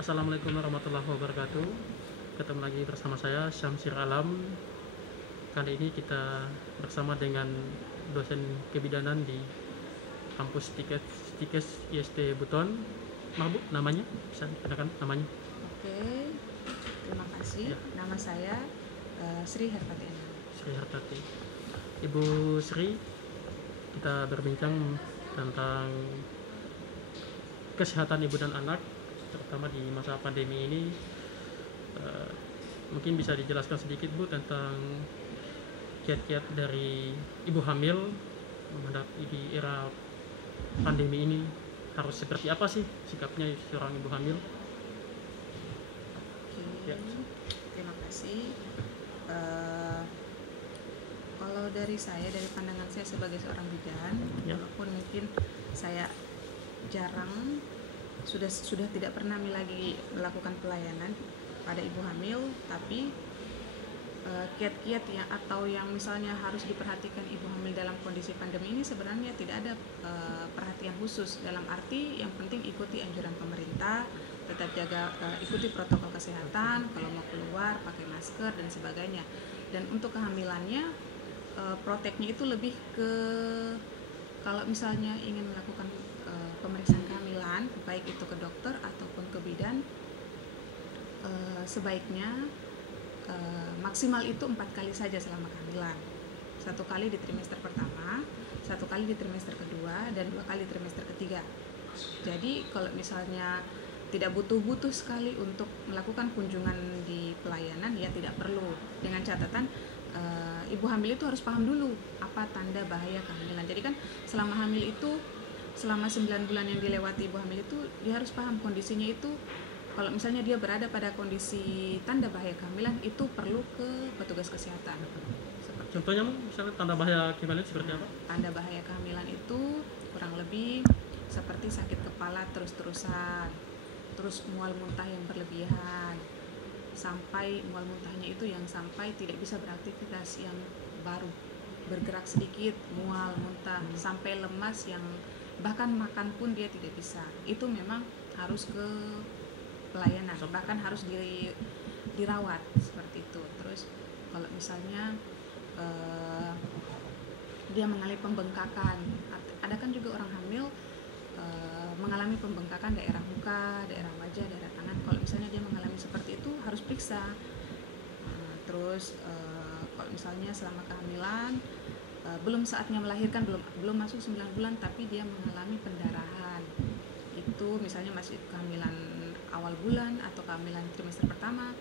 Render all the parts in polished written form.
Assalamualaikum warahmatullahi wabarakatuh. Ketemu lagi bersama saya Syamsir Alam. Kali ini kita bersama dengan dosen kebidanan di kampus Stikes IST Buton. Maaf Bu, namanya bisa dikenalkan namanya? Oke, terima kasih. Ya. Nama saya Sri Herpati Endang. Sri Hartati. Ibu Sri, kita berbincang tentang kesehatan ibu dan anak, terutama di masa pandemi ini. Mungkin bisa dijelaskan sedikit Bu tentang kiat-kiat dari ibu hamil menghadapi di era pandemi ini, harus seperti apa sih sikapnya seorang ibu hamil? Oke, Ya. terima kasih. Kalau dari pandangan saya sebagai seorang bidan, Ya. walaupun mungkin saya jarang sudah tidak pernah lagi melakukan pelayanan pada ibu hamil, tapi kiat-kiat yang misalnya harus diperhatikan ibu hamil dalam kondisi pandemi ini sebenarnya tidak ada perhatian khusus, dalam arti yang penting ikuti anjuran pemerintah, tetap ikuti protokol kesehatan, kalau mau keluar pakai masker dan sebagainya. Dan untuk kehamilannya proteknya itu lebih ke, kalau misalnya ingin melakukan pemeriksaan kehamilan, baik itu ke dokter ataupun ke bidan, sebaiknya maksimal itu 4 kali saja selama kehamilan. 1 kali di trimester pertama, 1 kali di trimester kedua, dan 2 kali trimester ketiga. Jadi kalau misalnya tidak butuh sekali untuk melakukan kunjungan di pelayanan, ya tidak perlu. Dengan catatan ibu hamil itu harus paham dulu apa tanda bahaya kehamilan. Jadi kan selama hamil itu, selama 9 bulan yang dilewati ibu hamil itu, dia harus paham kondisinya itu. Kalau misalnya dia berada pada kondisi tanda bahaya kehamilan, itu perlu ke petugas kesehatan. Contohnya misalnya tanda bahaya kehamilan seperti apa? Tanda bahaya kehamilan itu kurang lebih seperti sakit kepala terus-terusan, terus mual muntah yang berlebihan, sampai mual muntahnya itu yang sampai tidak bisa beraktivitas, yang baru bergerak sedikit mual muntah, sampai lemas yang bahkan makan pun dia tidak bisa. Itu memang harus ke pelayanan, bahkan harus dirawat seperti itu. Terus kalau misalnya dia mengalami pembengkakan, ada kan juga orang hamil mengalami pembengkakan daerah muka, daerah wajah, daerah tangan. Kalau misalnya dia mengalami seperti itu, harus periksa. Terus kalau misalnya selama kehamilan belum saatnya melahirkan, belum masuk 9 bulan, tapi dia mengalami pendarahan, itu misalnya masih kehamilan awal bulan atau kehamilan trimester pertama,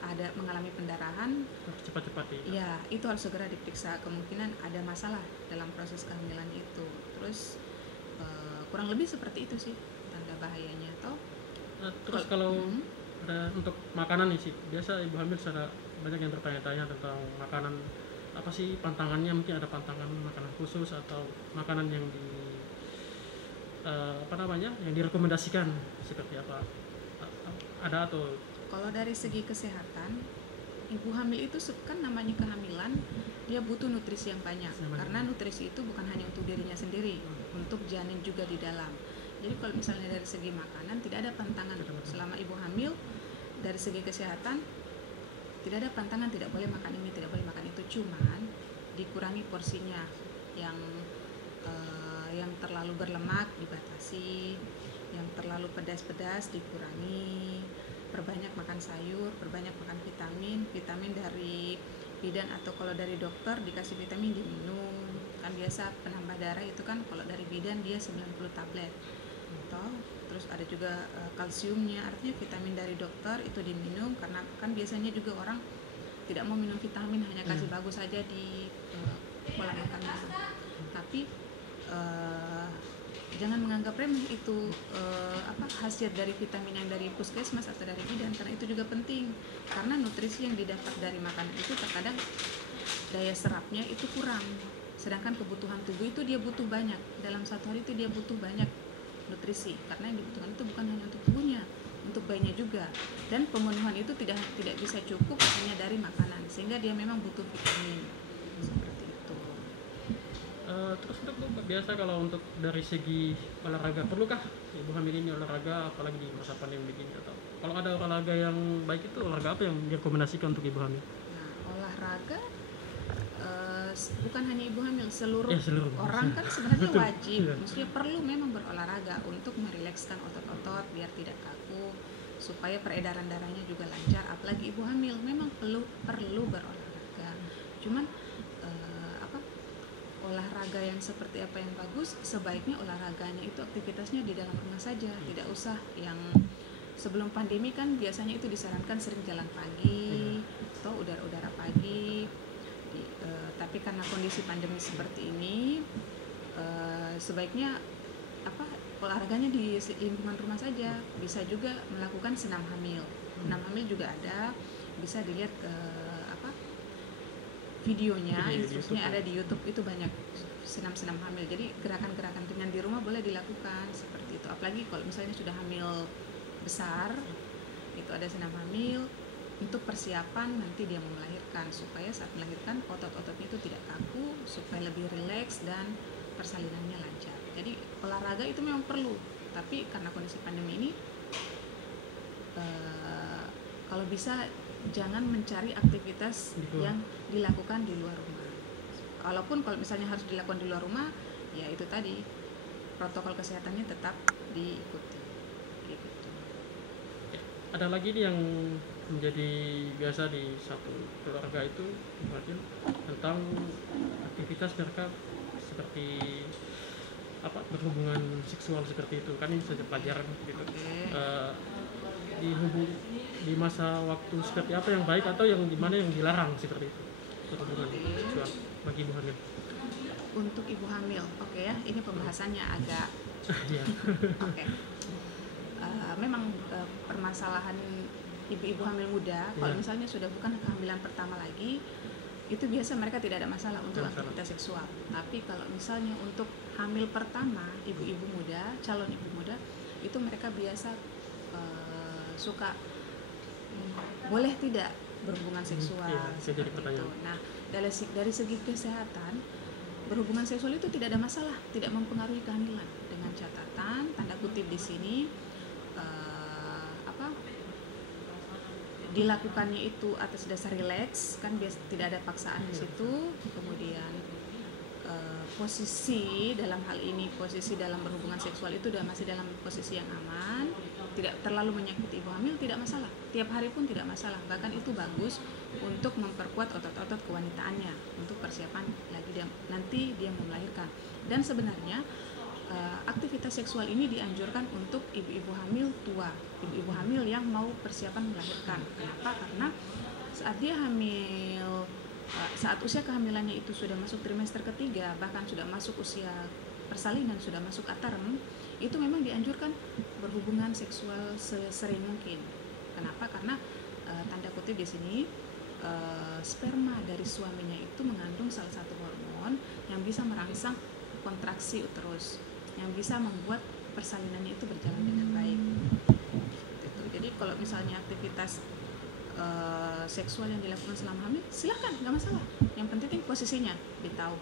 ada mengalami pendarahan, Cepat-cepat ya itu harus segera diperiksa, kemungkinan ada masalah dalam proses kehamilan itu. Terus kurang lebih seperti itu sih tanda bahayanya. Terus kalau untuk makanan nih sih, biasa ibu hamil sudah banyak yang bertanya-tanya tentang makanan, apa sih pantangannya, mungkin ada pantangan makanan khusus atau makanan yang yang direkomendasikan seperti apa, ada atau? Kalau dari segi kesehatan, ibu hamil itu kan namanya kehamilan, dia butuh nutrisi yang banyak, karena nutrisi itu bukan hanya untuk dirinya sendiri, untuk janin juga di dalam. Jadi kalau misalnya dari segi makanan tidak ada pantangan selama ibu hamil. Dari segi kesehatan tidak ada pantangan, tidak boleh makan ini, tidak boleh makan itu, cuman dikurangi porsinya, yang terlalu berlemak dibatasi, yang terlalu pedas dikurangi, perbanyak makan sayur, perbanyak makan vitamin dari bidan, atau kalau dari dokter dikasih vitamin diminum. Kan biasa penambah darah itu kan kalau dari bidan dia 90 tablet. Terus ada juga kalsiumnya, artinya vitamin dari dokter itu diminum, karena kan biasanya juga orang tidak mau minum vitamin, hanya kasih bagus saja di pola makannya. Tapi jangan menganggap remeh itu khasiat dari vitamin yang dari puskesmas atau dari bidan, karena itu juga penting, karena nutrisi yang didapat dari makanan itu terkadang daya serapnya itu kurang, sedangkan kebutuhan tubuh itu dia butuh banyak, dalam 1 hari itu dia butuh banyak nutrisi, karena yang dibutuhkan itu bukan hanya untuk tubuhnya, untuk bayinya juga, dan pemenuhan itu tidak bisa cukup hanya dari makanan, sehingga dia memang butuh vitamin seperti itu. Terus untuk biasa kalau untuk dari segi olahraga, perlukah ibu hamil ini olahraga apalagi di masa pandemi begini atau? Kalau ada olahraga yang baik itu olahraga apa yang direkomendasikan untuk ibu hamil? Nah, olahraga bukan hanya ibu hamil, seluruh, Seluruh orang kan sebenarnya betul. wajib, Iya. maksudnya perlu memang berolahraga untuk merilekskan otot-otot biar tidak kaku, supaya peredaran darahnya juga lancar. Apalagi ibu hamil memang perlu berolahraga. Cuman olahraga yang seperti apa yang bagus, sebaiknya olahraganya itu aktivitasnya di dalam rumah saja, tidak usah yang sebelum pandemi kan biasanya itu disarankan sering jalan pagi atau udara-udara pagi. Tapi karena kondisi pandemi seperti ini, sebaiknya olahraganya di lingkungan rumah saja. Bisa juga melakukan senam hamil. Senam hamil juga ada, bisa dilihat videonya, instruksinya ada di YouTube. Itu banyak senam-senam hamil. Jadi gerakan-gerakan ringan di rumah boleh dilakukan seperti itu. Apalagi kalau misalnya sudah hamil besar, itu ada senam hamil untuk persiapan nanti dia mau melahirkan, supaya saat melahirkan otot-ototnya itu tidak kaku, supaya lebih rileks dan persalinannya lancar. Jadi olahraga itu memang perlu, tapi karena kondisi pandemi ini kalau bisa jangan mencari aktivitas yang dilakukan di luar rumah. Kalaupun kalau misalnya harus dilakukan di luar rumah, ya itu tadi, protokol kesehatannya tetap diikuti gitu. Ada lagi nih yang menjadi biasa di satu keluarga itu mungkin tentang aktivitas mereka seperti berhubungan seksual seperti itu, kan ini saja pelajaran gitu. Di masa waktu seperti apa yang baik atau yang dimana yang dilarang seperti itu berhubungan seksual bagi ibu hamil? Untuk ibu hamil, oke ya, ini pembahasannya agak oke. Memang permasalahan ibu-ibu hamil muda, kalau misalnya sudah bukan kehamilan pertama lagi, itu biasa mereka tidak ada masalah untuk aktivitas seksual. Tapi kalau misalnya untuk hamil pertama, ibu-ibu muda, calon ibu muda, itu mereka biasa suka boleh tidak berhubungan seksual seperti itu. Nah, dari segi kesehatan, berhubungan seksual itu tidak ada masalah, tidak mempengaruhi kehamilan, dengan catatan tanda kutip di sini dilakukannya itu atas dasar rileks, kan tidak ada paksaan di situ. Kemudian posisi dalam hal ini, posisi dalam berhubungan seksual itu masih dalam posisi yang aman, tidak terlalu menyakiti ibu hamil, tidak masalah. Tiap hari pun tidak masalah, bahkan itu bagus untuk memperkuat otot-otot kewanitaannya untuk persiapan lagi nanti dia mau melahirkan. Dan sebenarnya aktivitas seksual ini dianjurkan untuk ibu-ibu hamil tua, ibu-ibu hamil yang mau persiapan melahirkan. Kenapa? Karena saat dia hamil, saat usia kehamilannya itu sudah masuk trimester ketiga, bahkan sudah masuk usia persalinan, sudah masuk atarm, itu memang dianjurkan berhubungan seksual sesering mungkin. Kenapa? Karena tanda kutip di sini sperma dari suaminya itu mengandung salah satu hormon yang bisa merangsang kontraksi uterus, yang bisa membuat persalinannya itu berjalan dengan baik. Jadi kalau misalnya aktivitas seksual yang dilakukan selama hamil, silakan, nggak masalah. Yang penting posisinya ditahu.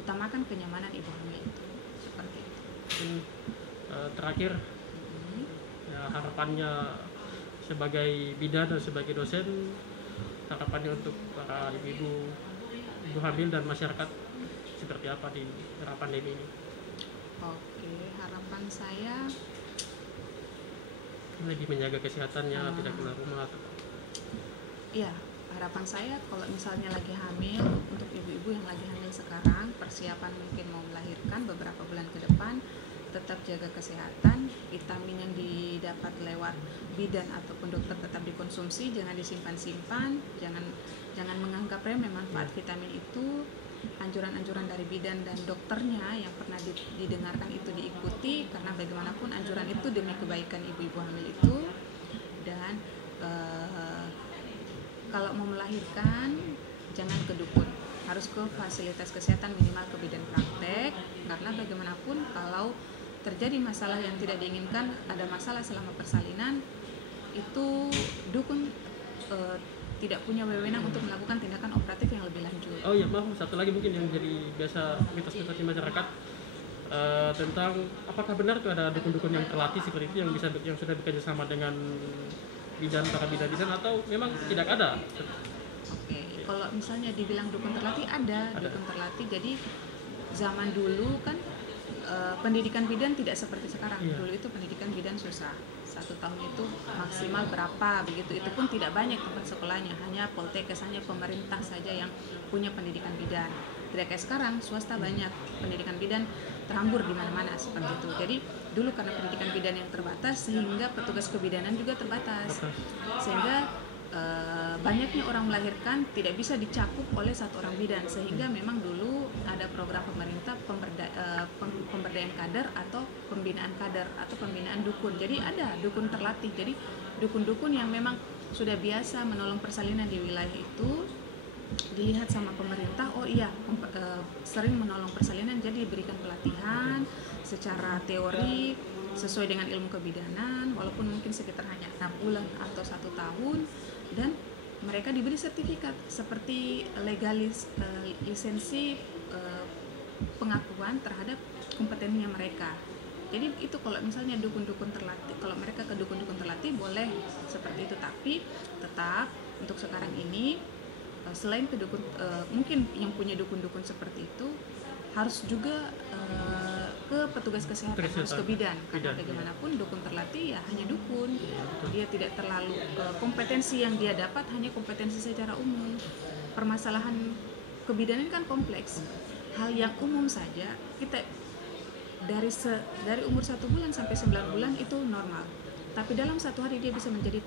Utamakan kenyamanan ibu hamil itu. Seperti itu. Terakhir, ya, harapannya sebagai bidan dan sebagai dosen, harapannya untuk para ibu hamil dan masyarakat seperti apa di era pandemi ini? Oke, harapan saya lebih menjaga kesehatannya, tidak keluar rumah. Iya, harapan saya kalau misalnya lagi hamil, untuk ibu-ibu yang lagi hamil sekarang, persiapan mungkin mau melahirkan beberapa bulan ke depan, tetap jaga kesehatan, vitamin yang didapat lewat bidan ataupun dokter tetap dikonsumsi, jangan disimpan-simpan, jangan menganggap remeh manfaat vitamin itu. Anjuran-anjuran dari bidan dan dokternya yang pernah didengarkan itu diikuti, karena bagaimanapun anjuran itu demi kebaikan ibu-ibu hamil itu. Dan kalau mau melahirkan jangan ke dukun, harus ke fasilitas kesehatan, minimal ke bidan praktek, karena bagaimanapun kalau terjadi masalah yang tidak diinginkan, ada masalah selama persalinan, itu dukun tidak punya wewenang untuk melakukan tindakan operatif yang lebih lanjut. Oh iya, maaf, satu lagi mungkin yang jadi biasa mitos-mitos di masyarakat, tentang apakah benar tuh ada dukun-dukun yang terlatih seperti itu yang sudah bekerja sama dengan para bidan atau memang tidak ada? Oke, kalau misalnya dibilang dukun terlatih, ada dukun terlatih. Jadi zaman dulu kan pendidikan bidan tidak seperti sekarang. Iya. Dulu itu pendidikan bidan susah. 1 tahun itu maksimal berapa begitu. Itu pun tidak banyak tempat sekolahnya, hanya Poltekkes, hanya pemerintah saja yang punya pendidikan bidan. Tidak kayak sekarang, swasta banyak, pendidikan bidan terhambur di mana-mana seperti itu. Jadi dulu karena pendidikan bidan yang terbatas, sehingga petugas kebidanan juga terbatas, sehingga banyaknya orang melahirkan tidak bisa dicakup oleh satu orang bidan, sehingga memang dulu ada program pemerintah pemberdayaan kader atau pembinaan kader atau pembinaan dukun. Jadi ada dukun terlatih, jadi dukun-dukun yang memang sudah biasa menolong persalinan di wilayah itu, dilihat sama pemerintah, oh iya sering menolong persalinan, jadi diberikan pelatihan secara teori sesuai dengan ilmu kebidanan, walaupun mungkin sekitar hanya 6 bulan atau 1 tahun, dan mereka diberi sertifikat seperti lisensi pengakuan terhadap kompetensinya mereka. Jadi itu kalau misalnya dukun-dukun terlatih, kalau mereka ke dukun-dukun terlatih boleh seperti itu, tapi tetap untuk sekarang ini selain ke dukun, mungkin yang punya dukun-dukun seperti itu harus juga ke petugas kesehatan, harus ke bidan, karena bagaimanapun dukun terlatih ya hanya dukun, dia tidak terlalu kompetensi yang dia dapat hanya kompetensi secara umum. Permasalahan kebidanan kan kompleks, hal yang umum saja kita dari umur 1 bulan sampai 9 bulan itu normal, tapi dalam 1 hari dia bisa menjadi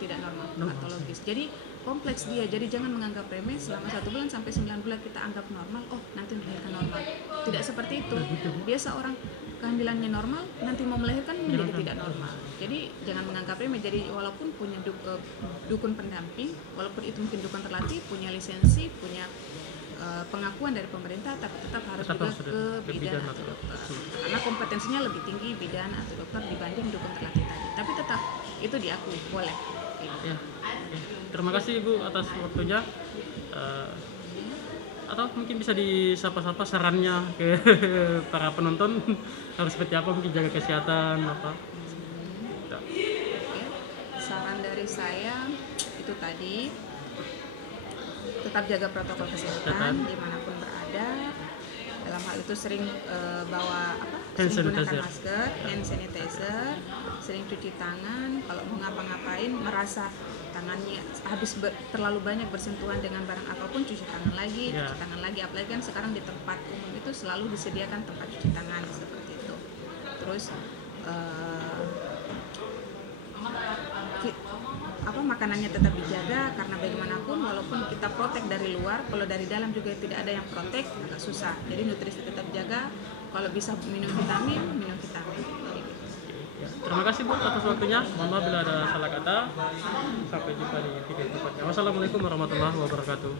tidak normal, patologis. Jadi kompleks dia, jadi jangan menganggap remeh. Selama 1 bulan sampai 9 bulan kita anggap normal, oh nanti melahirkan normal. Tidak seperti itu. Biasa orang kehamilannya normal, nanti mau melahirkan menjadi tidak normal. Jadi jangan menganggap remeh. Jadi walaupun punya dukun pendamping, walaupun itu mungkin dukun terlatih, punya lisensi, punya pengakuan dari pemerintah, tapi tetap harus juga ke bidan atau dokter, karena kompetensinya lebih tinggi bidan atau dokter dibanding dukun terlatih tadi. Tapi tetap itu diakui, boleh. Ya. Terima kasih Ibu atas waktunya. Atau mungkin bisa disapa-sapa sarannya ke para penonton harus seperti apa, mungkin jaga kesehatan apa. Saran dari saya itu tadi, tetap jaga protokol kesehatan dimanapun berada. Dalam hal itu sering bawa sering gunakan masker, hand sanitizer, sering cuci tangan. Kalau mau ngapa-ngapain merasa tangannya habis terlalu banyak bersentuhan dengan barang apapun, cuci tangan lagi. Apalagi kan sekarang di tempat umum itu selalu disediakan tempat cuci tangan seperti itu. Terus makanannya tetap dijaga, karena bagaimanapun walaupun kita protek dari luar, kalau dari dalam juga tidak ada yang protek, agak susah. Jadi nutrisi tetap jaga, kalau bisa minum vitamin. Terima kasih Bu atas waktunya. Mohon maaf bila ada salah kata. Sampai jumpa di video berikutnya. Wassalamualaikum warahmatullahi wabarakatuh.